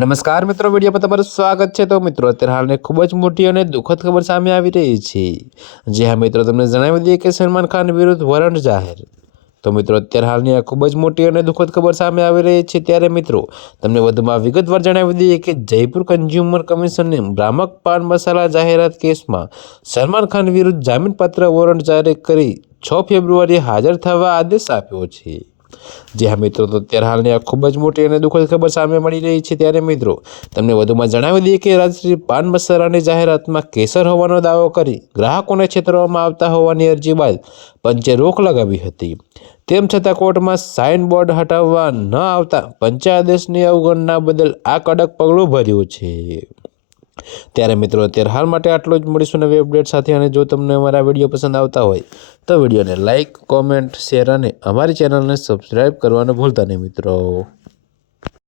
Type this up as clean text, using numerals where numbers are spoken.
નમસ્કાર મિત્રો, વિડીયોમાં તમારું સ્વાગત છે। તો મિત્રો અત્યારે હાલને ખૂબ જ મોટી અને દુઃખદ ખબર સામે આવી રહી છે। જે હા મિત્રો, તમને જણાવી દઈએ કે સલમાન ખાન વિરુદ્ધ વોરંટ જાહેર। તો મિત્રો અત્યારે હાલની આ ખૂબ જ મોટી અને દુઃખદ ખબર સામે આવી રહી છે। ત્યારે મિત્રો તમને વધુમાં વિગતવાર જણાવી દઈએ કે જયપુર કન્ઝ્યુમર કમિશને ભ્રામક પાન મસાલા જાહેરાત કેસમાં સલમાન ખાન વિરુદ્ધ જામીનપાત્ર વોરંટ જારી કરી 6 ફેબ્રુઆરીએ હાજર થવા આદેશ આપ્યો છે। जी हाँ मित्रों, तो અત્યારે હાલની આ ખૂબ જ મોટી અને દુઃખદ ખબર સામે મળી રહી છે। ત્યારે મિત્રો તમને વધુમાં જણાવી દઈએ કે રાજશ્રી પાન મસાલાની જાહેરાતમાં કેસર હોવાનો દાવો કરી ગ્રાહકોને છેતરવામાં આવતા હોવાની અરજી બાદ પંચે રોક લગાવી હતી। તેમ છતાં કોર્ટમાં સાઇન બોર્ડ હટાવવા ન આવતા પંચે આદેશની અવગણના બદલ આ કડક પગલું ભર્યું છે। ત્યારે મિત્રો અત્યારે હાલ માટે આટલું જ। મળીશું નવી અપડેટ સાથે। અને જો તમને અમારા વિડીયો પસંદ આવતા હોય તો વિડીયોને લાઇક, કોમેન્ટ, શેર અને અમારી ચેનલને સબસ્ક્રાઈબ કરવાનું ભૂલતા નહીં મિત્રો।